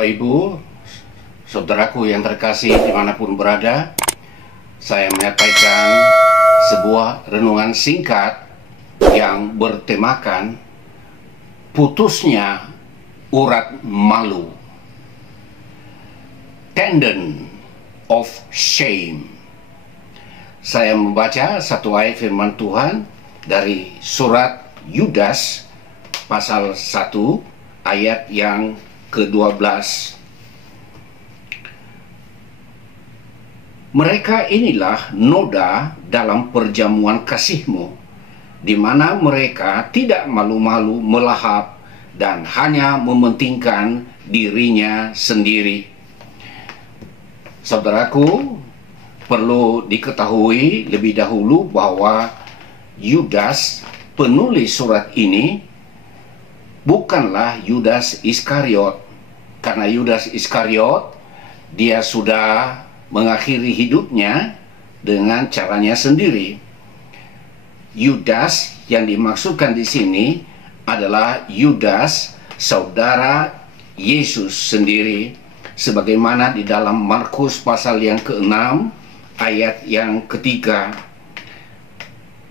Bapak Ibu, saudaraku yang terkasih dimanapun berada, saya menyampaikan sebuah renungan singkat yang bertemakan putusnya urat malu, tendon of shame. Saya membaca satu ayat firman Tuhan dari surat Yudas pasal 1 ayat yang ke-12. Mereka inilah noda dalam perjamuan kasihmu, di mana mereka tidak malu-malu melahap dan hanya mementingkan dirinya sendiri. Saudaraku, perlu diketahui lebih dahulu bahwa Yudas, penulis surat ini, bukanlah Yudas Iskariot, karena Yudas Iskariot dia sudah mengakhiri hidupnya dengan caranya sendiri. Yudas yang dimaksudkan di sini adalah Yudas, saudara Yesus sendiri, sebagaimana di dalam Markus pasal yang ke-6 ayat yang ke-3.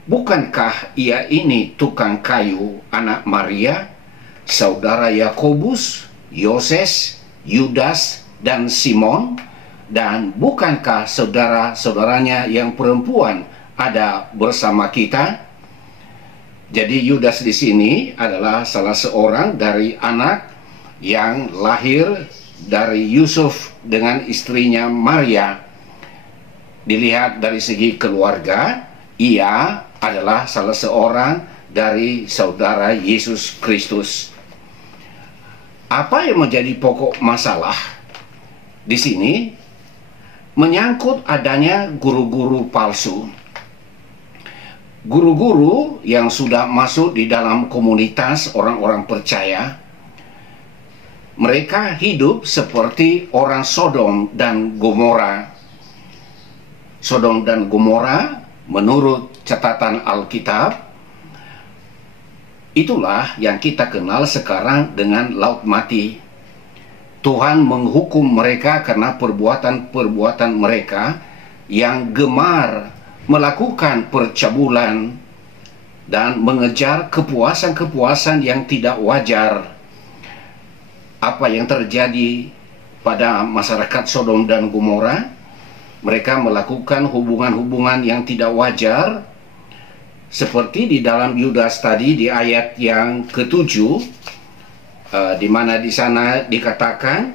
Bukankah ia ini tukang kayu, anak Maria, saudara Yakobus, Yoses, Yudas, dan Simon? Dan bukankah saudara-saudaranya yang perempuan ada bersama kita? Jadi Yudas di sini adalah salah seorang dari anak yang lahir dari Yusuf dengan istrinya Maria. Dilihat dari segi keluarga, ia adalah salah seorang dari saudara Yesus Kristus. Apa yang menjadi pokok masalah di sini menyangkut adanya guru-guru palsu. Guru-guru yang sudah masuk di dalam komunitas orang-orang percaya, mereka hidup seperti orang Sodom dan Gomora. Sodom dan Gomora, menurut catatan Alkitab, itulah yang kita kenal sekarang dengan laut mati. Tuhan menghukum mereka karena perbuatan-perbuatan mereka yang gemar melakukan percabulan dan mengejar kepuasan-kepuasan yang tidak wajar. Apa yang terjadi pada masyarakat Sodom dan Gomora? Mereka melakukan hubungan-hubungan yang tidak wajar, seperti di dalam Yudas tadi di ayat yang ke-7, di mana di sana dikatakan,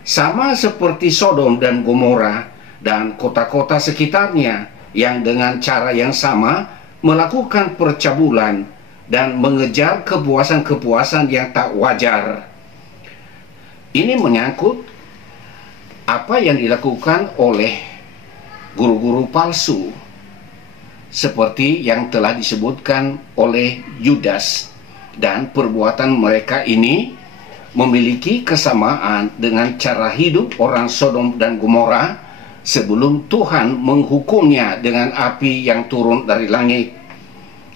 sama seperti Sodom dan Gomora dan kota-kota sekitarnya yang dengan cara yang sama melakukan percabulan dan mengejar kepuasan-kepuasan yang tak wajar. Ini menyangkut apa yang dilakukan oleh guru-guru palsu, seperti yang telah disebutkan oleh Yudas, dan perbuatan mereka ini memiliki kesamaan dengan cara hidup orang Sodom dan Gomora sebelum Tuhan menghukumnya dengan api yang turun dari langit.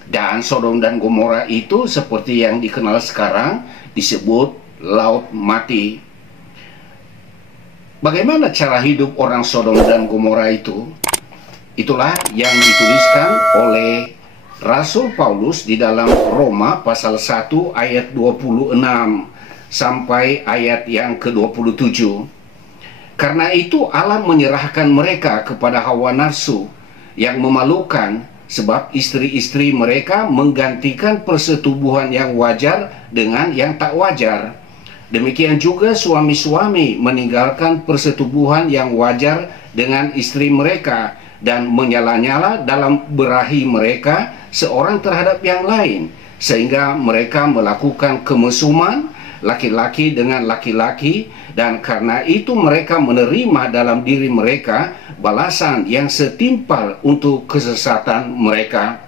Dan Sodom dan Gomora itu seperti yang dikenal sekarang disebut laut mati. Bagaimana cara hidup orang Sodom dan Gomora itu? Itulah yang dituliskan oleh Rasul Paulus di dalam Roma pasal 1 ayat 26 sampai ayat yang ke-27. Karena itu Allah menyerahkan mereka kepada hawa nafsu yang memalukan, sebab istri-istri mereka menggantikan persetubuhan yang wajar dengan yang tak wajar. Demikian juga suami-suami meninggalkan persetubuhan yang wajar dengan istri mereka dan menyala-nyala dalam berahi mereka seorang terhadap yang lain, sehingga mereka melakukan kemesuman laki-laki dengan laki-laki, dan karena itu mereka menerima dalam diri mereka balasan yang setimpal untuk kesesatan mereka.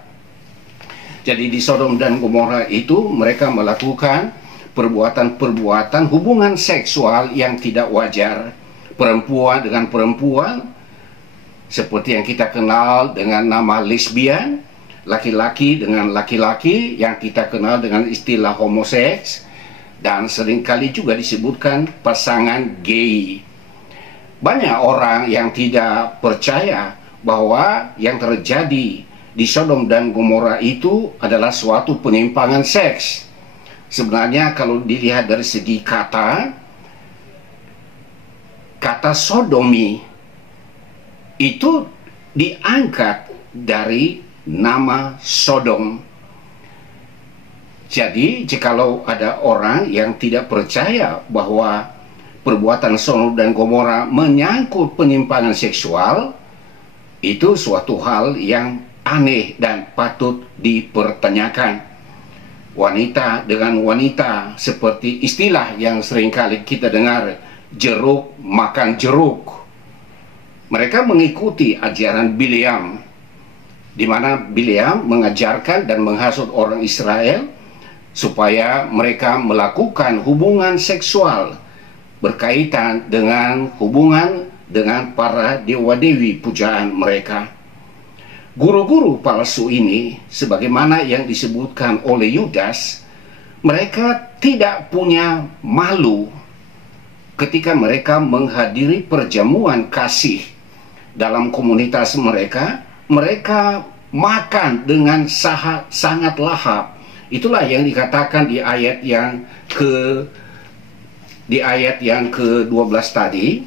Jadi di Sodom dan Gomora itu mereka melakukan perbuatan-perbuatan hubungan seksual yang tidak wajar, perempuan dengan perempuan, seperti yang kita kenal dengan nama lesbian, laki-laki dengan laki-laki yang kita kenal dengan istilah homoseks, dan seringkali juga disebutkan pasangan gay. Banyak orang yang tidak percaya bahwa yang terjadi di Sodom dan Gomora itu adalah suatu penyimpangan seks. Sebenarnya kalau dilihat dari segi kata sodomi itu diangkat dari nama Sodom. Jadi jikalau ada orang yang tidak percaya bahwa perbuatan Sodom dan Gomora menyangkut penyimpangan seksual, itu suatu hal yang aneh dan patut dipertanyakan. Wanita dengan wanita, seperti istilah yang seringkali kita dengar, jeruk makan jeruk. Mereka mengikuti ajaran Bileam, di mana Bileam mengajarkan dan menghasut orang Israel supaya mereka melakukan hubungan seksual berkaitan dengan hubungan dengan para dewa-dewi pujaan mereka. Guru-guru palsu ini, sebagaimana yang disebutkan oleh Yudas, mereka tidak punya malu ketika mereka menghadiri perjamuan kasih dalam komunitas mereka. Mereka makan dengan sangat lahap. Itulah yang dikatakan di ayat yang ke-12 tadi,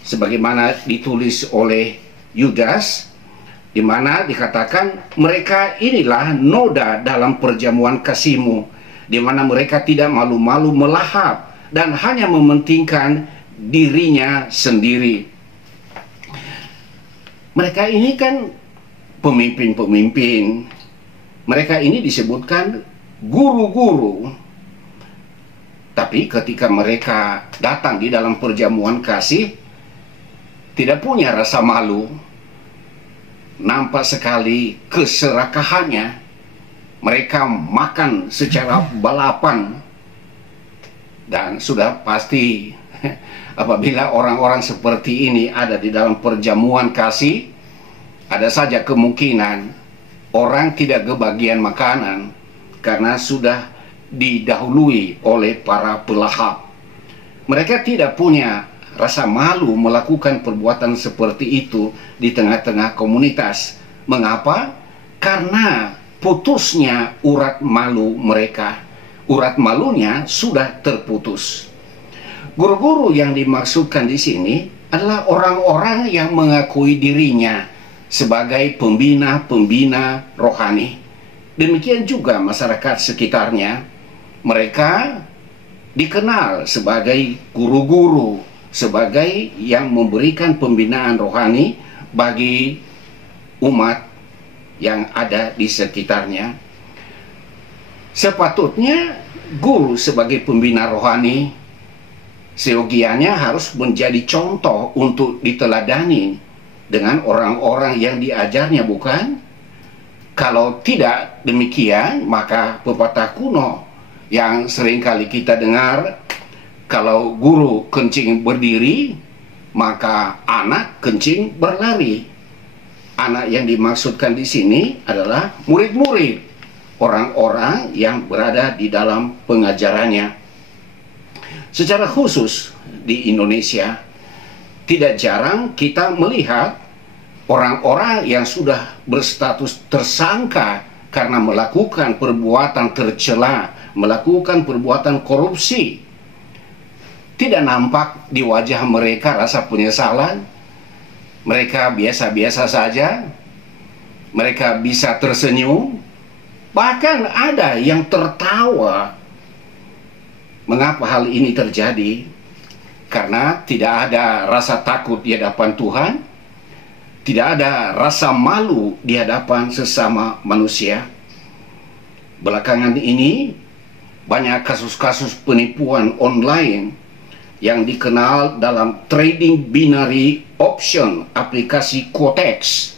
sebagaimana ditulis oleh Yudas, di mana dikatakan mereka inilah noda dalam perjamuan kasihmu, di mana mereka tidak malu-malu melahap dan hanya mementingkan dirinya sendiri. Mereka ini kan pemimpin-pemimpin. Mereka ini disebutkan guru-guru. Tapi ketika mereka datang di dalam perjamuan kasih, tidak punya rasa malu. Nampak sekali keserakahannya. Mereka makan secara balapan. Dan sudah pasti apabila orang-orang seperti ini ada di dalam perjamuan kasih, ada saja kemungkinan orang tidak kebagian makanan karena sudah didahului oleh para pelahap. Mereka tidak punya rasa malu melakukan perbuatan seperti itu di tengah-tengah komunitas. Mengapa? Karena putusnya urat malu mereka. Urat malunya sudah terputus. Guru-guru yang dimaksudkan di sini adalah orang-orang yang mengakui dirinya sebagai pembina-pembina rohani. Demikian juga masyarakat sekitarnya. Mereka dikenal sebagai guru-guru, sebagai yang memberikan pembinaan rohani bagi umat yang ada di sekitarnya. Sepatutnya guru sebagai pembina rohani seyogianya harus menjadi contoh untuk diteladani dengan orang-orang yang diajarnya, bukan? Kalau tidak demikian, maka pepatah kuno yang seringkali kita dengar, kalau guru kencing berdiri, maka anak kencing berlari. Anak yang dimaksudkan di sini adalah murid-murid, orang-orang yang berada di dalam pengajarannya. Secara khusus di Indonesia, tidak jarang kita melihat orang-orang yang sudah berstatus tersangka karena melakukan perbuatan tercela, melakukan perbuatan korupsi. Tidak nampak di wajah mereka rasa penyesalan. Mereka biasa-biasa saja. Mereka bisa tersenyum. Bahkan ada yang tertawa. Mengapa hal ini terjadi? Karena tidak ada rasa takut di hadapan Tuhan. Tidak ada rasa malu di hadapan sesama manusia. Belakangan ini banyak kasus-kasus penipuan online yang dikenal dalam trading binary option aplikasi Quotex,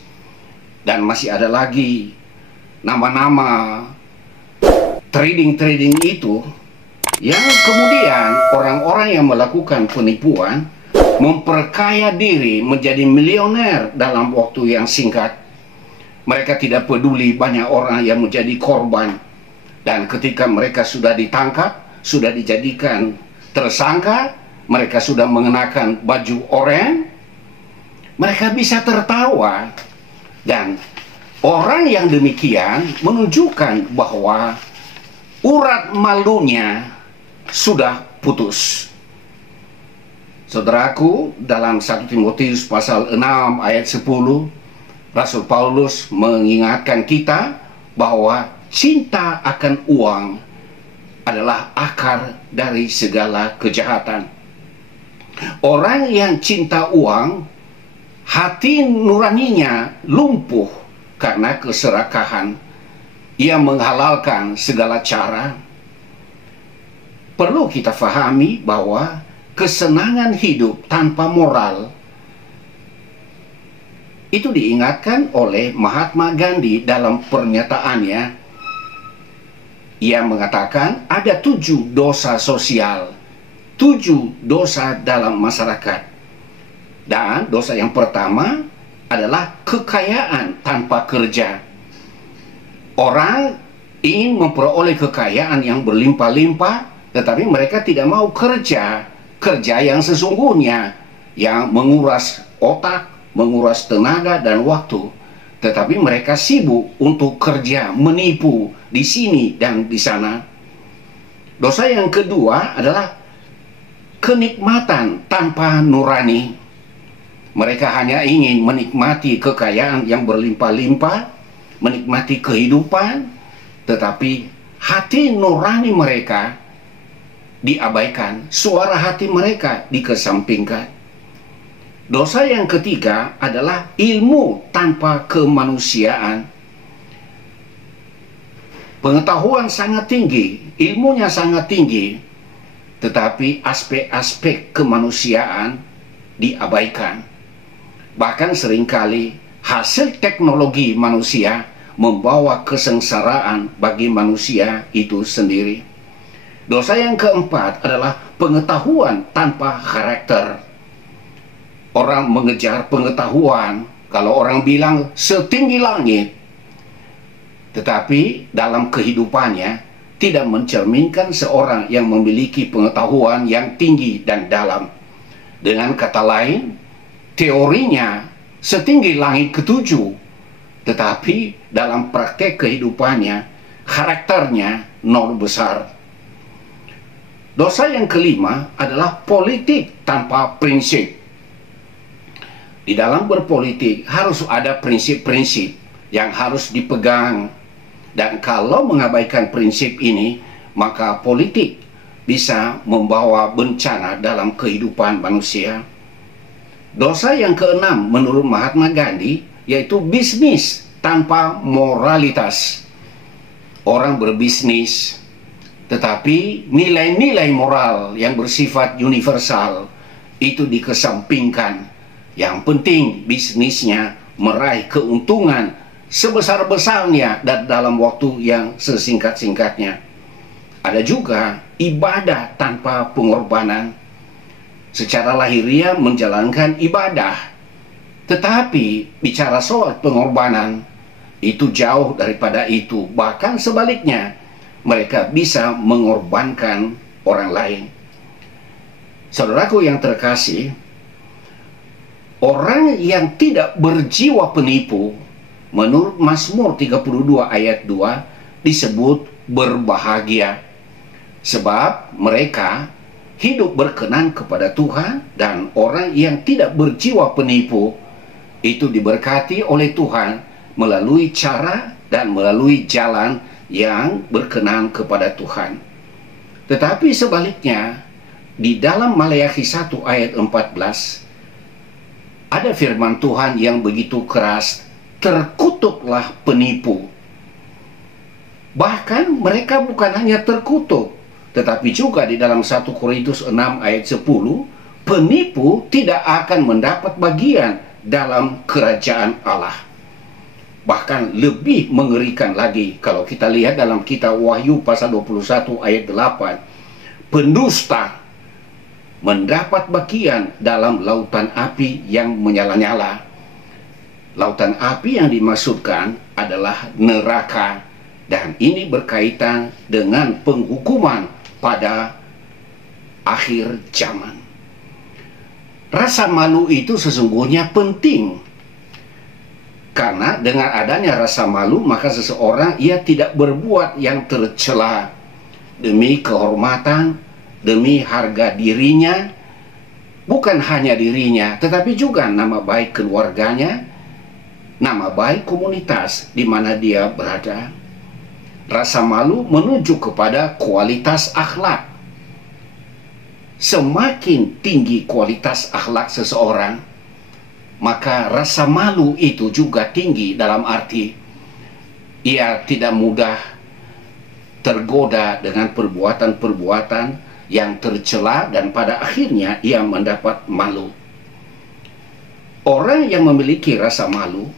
dan masih ada lagi nama-nama trading itu yang kemudian orang-orang yang melakukan penipuan memperkaya diri menjadi milioner dalam waktu yang singkat. Mereka tidak peduli banyak orang yang menjadi korban, dan ketika mereka sudah ditangkap, sudah dijadikan tersangka, mereka sudah mengenakan baju oranye, mereka bisa tertawa. Dan orang yang demikian menunjukkan bahwa urat malunya sudah putus. Saudaraku, dalam 1 Timotius pasal 6 ayat 10, Rasul Paulus mengingatkan kita bahwa cinta akan uang adalah akar dari segala kejahatan. Orang yang cinta uang, hati nuraninya lumpuh karena keserakahan. Ia menghalalkan segala cara. Perlu kita fahami bahwa kesenangan hidup tanpa moral itu diingatkan oleh Mahatma Gandhi dalam pernyataannya. Ia mengatakan ada 7 dosa sosial, 7 dosa dalam masyarakat. Dan dosa yang pertama adalah kekayaan tanpa kerja. Orang ingin memperoleh kekayaan yang berlimpah-limpah, tetapi mereka tidak mau kerja yang sesungguhnya, yang menguras otak, menguras tenaga dan waktu. Tetapi mereka sibuk untuk kerja, menipu di sini dan di sana. Dosa yang kedua adalah kenikmatan tanpa nurani. Mereka hanya ingin menikmati kekayaan yang berlimpah-limpah, menikmati kehidupan, tetapi hati nurani mereka diabaikan, suara hati mereka dikesampingkan. Dosa yang ketiga adalah ilmu tanpa kemanusiaan. Pengetahuan sangat tinggi, ilmunya sangat tinggi, tetapi aspek-aspek kemanusiaan diabaikan. Bahkan seringkali hasil teknologi manusia membawa kesengsaraan bagi manusia itu sendiri. Dosa yang keempat adalah pengetahuan tanpa karakter. Orang mengejar pengetahuan, kalau orang bilang setinggi langit, tetapi dalam kehidupannya tidak mencerminkan seorang yang memiliki pengetahuan yang tinggi dan dalam. Dengan kata lain, teorinya setinggi langit ketujuh, tetapi dalam praktek kehidupannya, karakternya nol besar. Dosa yang kelima adalah politik tanpa prinsip. Di dalam berpolitik harus ada prinsip-prinsip yang harus dipegang. Dan kalau mengabaikan prinsip ini, maka politik bisa membawa bencana dalam kehidupan manusia. Dosa yang keenam menurut Mahatma Gandhi yaitu bisnis tanpa moralitas. Orang berbisnis, tetapi nilai-nilai moral yang bersifat universal itu dikesampingkan. Yang penting bisnisnya meraih keuntungan sebesar-besarnya dan dalam waktu yang sesingkat-singkatnya. Ada juga ibadah tanpa pengorbanan. Secara lahiriah menjalankan ibadah, tetapi bicara soal pengorbanan itu jauh daripada itu. Bahkan sebaliknya, mereka bisa mengorbankan orang lain. Saudaraku yang terkasih, orang yang tidak berjiwa penipu, menurut Mazmur 32 ayat 2, disebut berbahagia. Sebab mereka hidup berkenan kepada Tuhan, dan orang yang tidak berjiwa penipu, itu diberkati oleh Tuhan melalui cara dan melalui jalan yang berkenan kepada Tuhan. Tetapi sebaliknya, di dalam Maleakhi 1 ayat 14, ada firman Tuhan yang begitu keras, terkutuklah penipu. Bahkan mereka bukan hanya terkutuk, tetapi juga di dalam 1 Korintus 6 ayat 10, penipu tidak akan mendapat bagian dalam kerajaan Allah. Bahkan lebih mengerikan lagi kalau kita lihat dalam kitab Wahyu pasal 21 ayat 8, pendusta mendapat bagian dalam lautan api yang menyala-nyala. Lautan api yang dimaksudkan adalah neraka, dan ini berkaitan dengan penghukuman pada akhir zaman. Rasa malu itu sesungguhnya penting, karena dengan adanya rasa malu maka seseorang ia tidak berbuat yang tercela demi kehormatan, demi harga dirinya, bukan hanya dirinya tetapi juga nama baik keluarganya, nama baik komunitas di mana dia berada. Rasa malu menuju kepada kualitas akhlak. Semakin tinggi kualitas akhlak seseorang, maka rasa malu itu juga tinggi, dalam arti ia tidak mudah tergoda dengan perbuatan-perbuatan yang tercela dan pada akhirnya ia mendapat malu. Orang yang memiliki rasa malu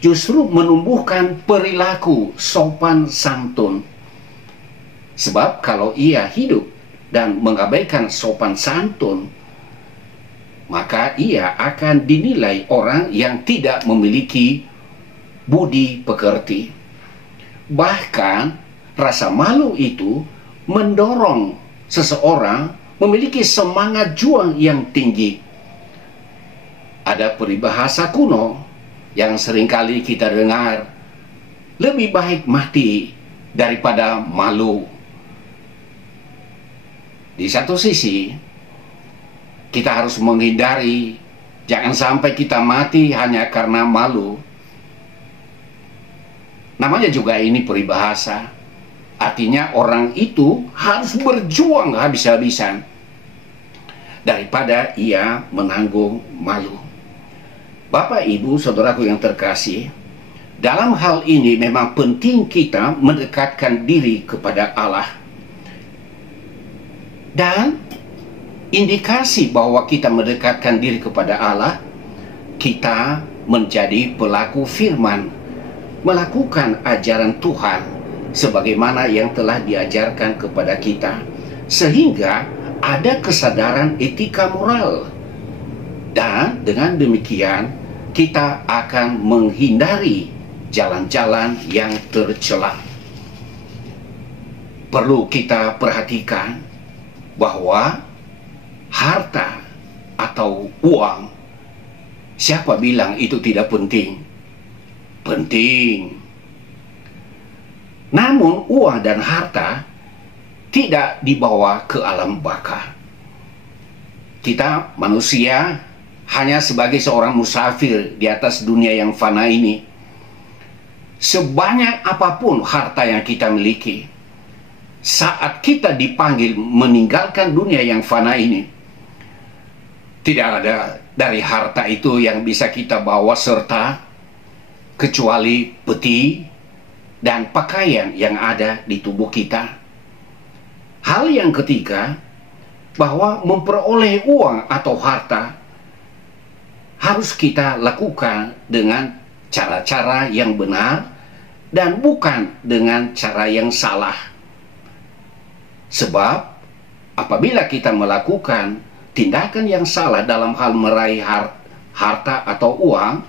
justru menumbuhkan perilaku sopan santun. Sebab kalau ia hidup dan mengabaikan sopan santun, maka ia akan dinilai orang yang tidak memiliki budi pekerti. Bahkan rasa malu itu mendorong seseorang memiliki semangat juang yang tinggi. Ada peribahasa kuno yang seringkali kita dengar, lebih baik mati daripada malu. Di satu sisi, kita harus menghindari, jangan sampai kita mati hanya karena malu. Namanya juga ini peribahasa. Artinya orang itu harus berjuang habis-habisan daripada ia menanggung malu. Bapak, Ibu, saudaraku yang terkasih, dalam hal ini memang penting kita mendekatkan diri kepada Allah. Dan indikasi bahwa kita mendekatkan diri kepada Allah, kita menjadi pelaku firman, melakukan ajaran Tuhan sebagaimana yang telah diajarkan kepada kita, sehingga ada kesadaran etika moral. Dan dengan demikian kita akan menghindari jalan-jalan yang tercela. Perlu kita perhatikan bahwa harta atau uang, siapa bilang itu tidak penting? Penting. Namun uang dan harta tidak dibawa ke alam baka. Kita manusia hanya sebagai seorang musafir di atas dunia yang fana ini. Sebanyak apapun harta yang kita miliki, saat kita dipanggil meninggalkan dunia yang fana ini, tidak ada dari harta itu yang bisa kita bawa serta kecuali peti dan pakaian yang ada di tubuh kita. Hal yang ketiga, bahwa memperoleh uang atau harta harus kita lakukan dengan cara-cara yang benar dan bukan dengan cara yang salah. Sebab apabila kita melakukan tindakan yang salah dalam hal meraih harta atau uang,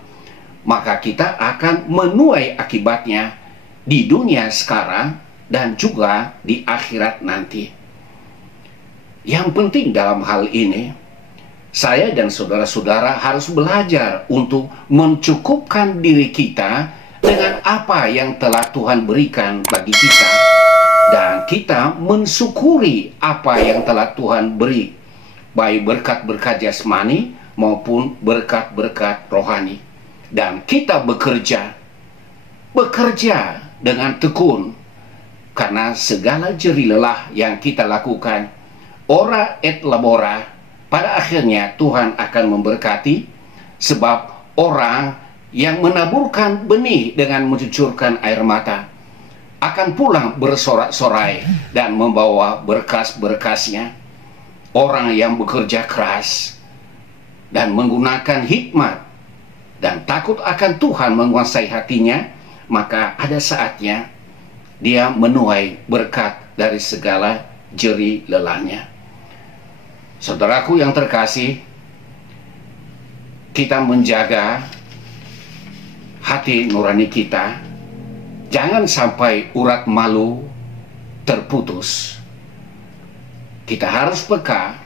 maka kita akan menuai akibatnya di dunia sekarang dan juga di akhirat nanti. Yang penting dalam hal ini, saya dan saudara-saudara harus belajar untuk mencukupkan diri kita dengan apa yang telah Tuhan berikan bagi kita, dan kita mensyukuri apa yang telah Tuhan beri, baik berkat-berkat jasmani maupun berkat-berkat rohani. Dan kita bekerja dengan tekun, karena segala jerih lelah yang kita lakukan, ora et labora, pada akhirnya Tuhan akan memberkati. Sebab orang yang menaburkan benih dengan mencucurkan air mata akan pulang bersorak-sorai dan membawa berkas-berkasnya. Orang yang bekerja keras dan menggunakan hikmat dan takut akan Tuhan menguasai hatinya, maka ada saatnya dia menuai berkat dari segala jerih lelahnya. Saudaraku yang terkasih, kita menjaga hati nurani kita, jangan sampai urat malu terputus. Kita harus peka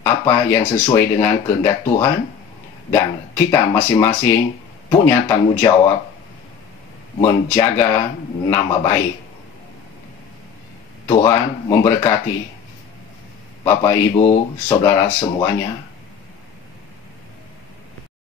apa yang sesuai dengan kehendak Tuhan, dan kita masing-masing punya tanggung jawab menjaga nama baik. Tuhan memberkati Bapak, Ibu, Saudara semuanya.